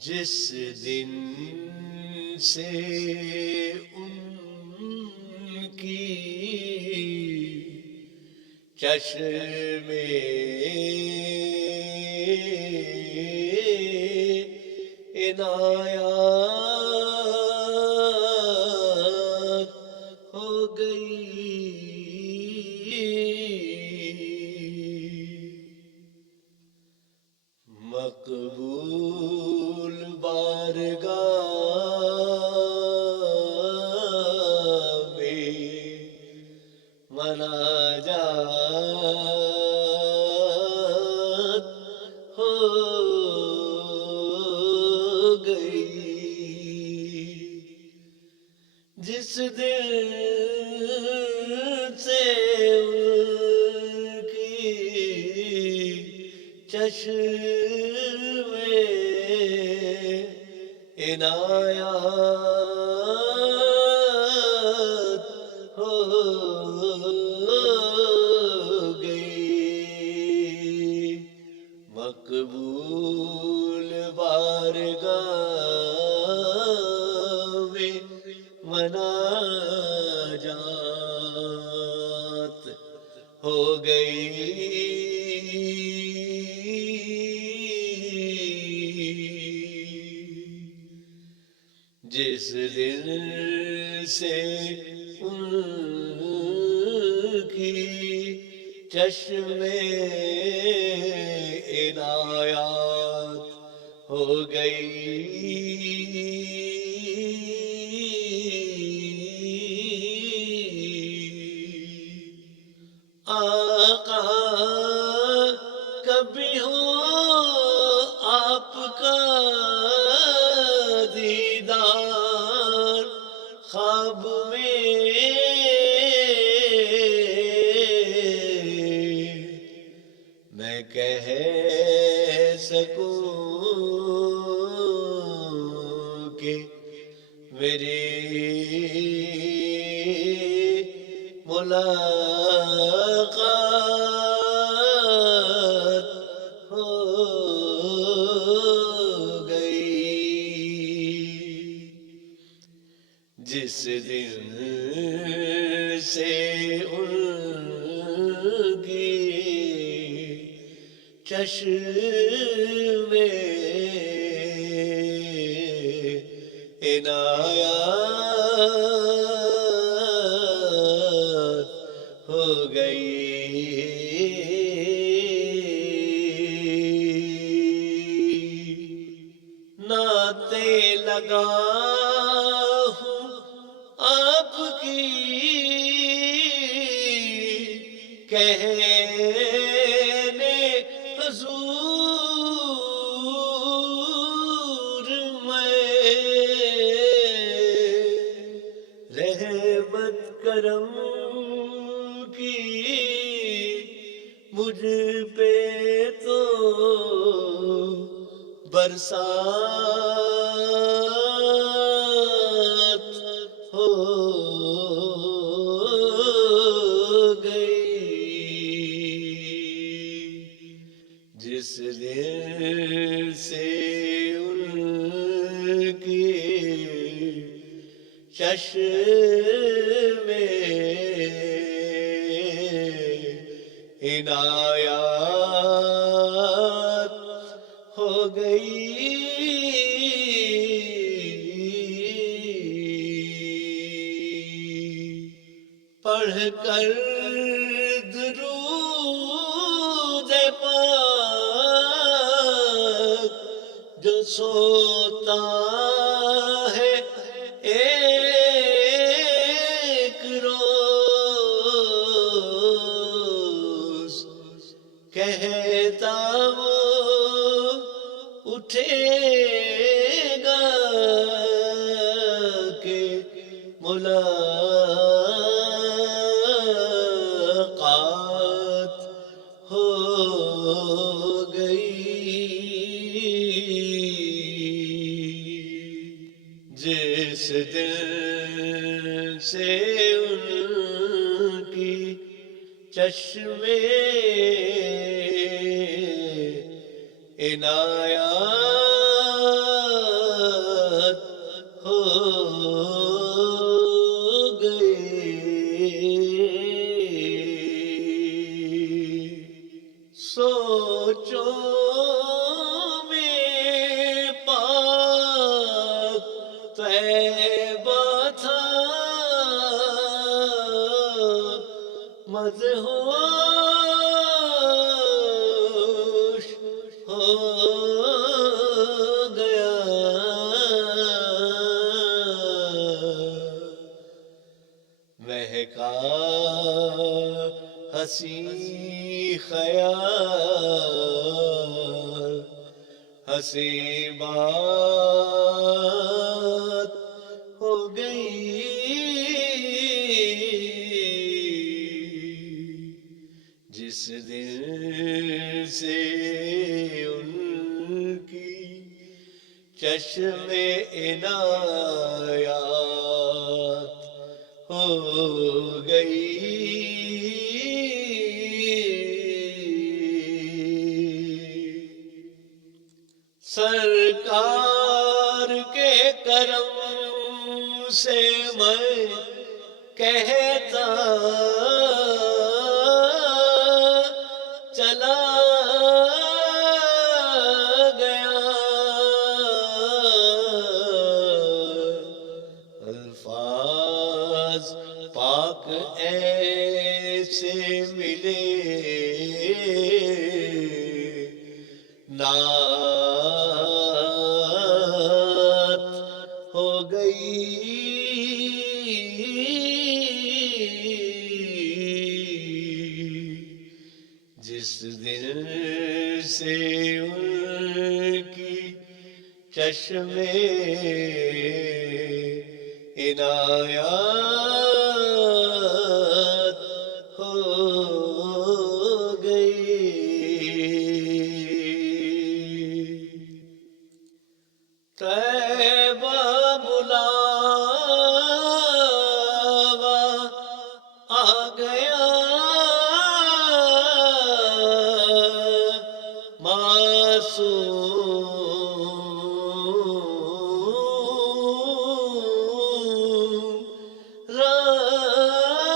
جس دن سے ان کی چشم عنایات ہو گئی، مقبول بارگاہ میں مناجات ہو گئی، جس دن سے ان کی چشم عنایات ہو گئی، مقبول بارگاہ میں مناجات ہو گئی، جس دن سے ان کی چشم عنایات ہو گئی، آقا کبھی ہو آپ کا دیدار خواب میں، میں کہہ سکوں کہ میری ملاقات ہو گئی، جس دن سے ان کی چشم عنایات ہو گئی، نعتیں لگا ہوں آپ کی کہنے حضور میں، رحمت کرم کی مجھ پہ تو برسات ہو گئی، جس دن سے ان کی چشم عنایات ہو گئی، پڑھ کر درود پاک جو سوتا ہے ایک روز، کہتا وہ اٹھے گا کہ ملاقات ہو گئی، جس دن سے ان کی چشم عنایات ہنسی خیال ہنسی بات ہو گئی، جس دن سے ان کی چشم عنایات ہو گئی۔ سرکار کے کرم سے میں کہتا چلا گیا، الفاظ پاک ایسے ملے نعت ہو گئی۔ جس دن سے ان کی چشم عنایات ہو گئی۔ طیبہ بلاوا آ گیا، معصوم رات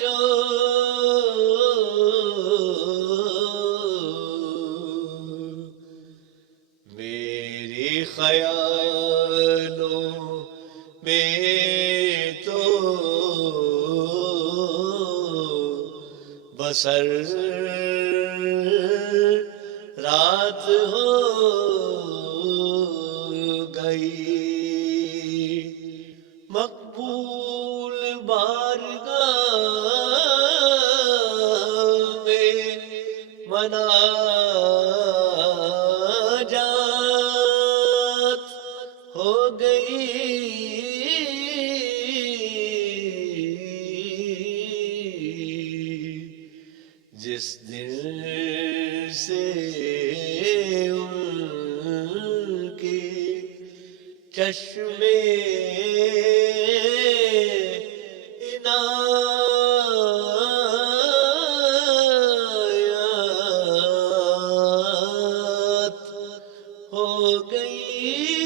جو میری خیالوں میں تو بسر رات ہو گئی، مقبول بارگاہ میں مناجات ہو گئی۔ جس دن سے ان کی چشم عنایات ہو گئی۔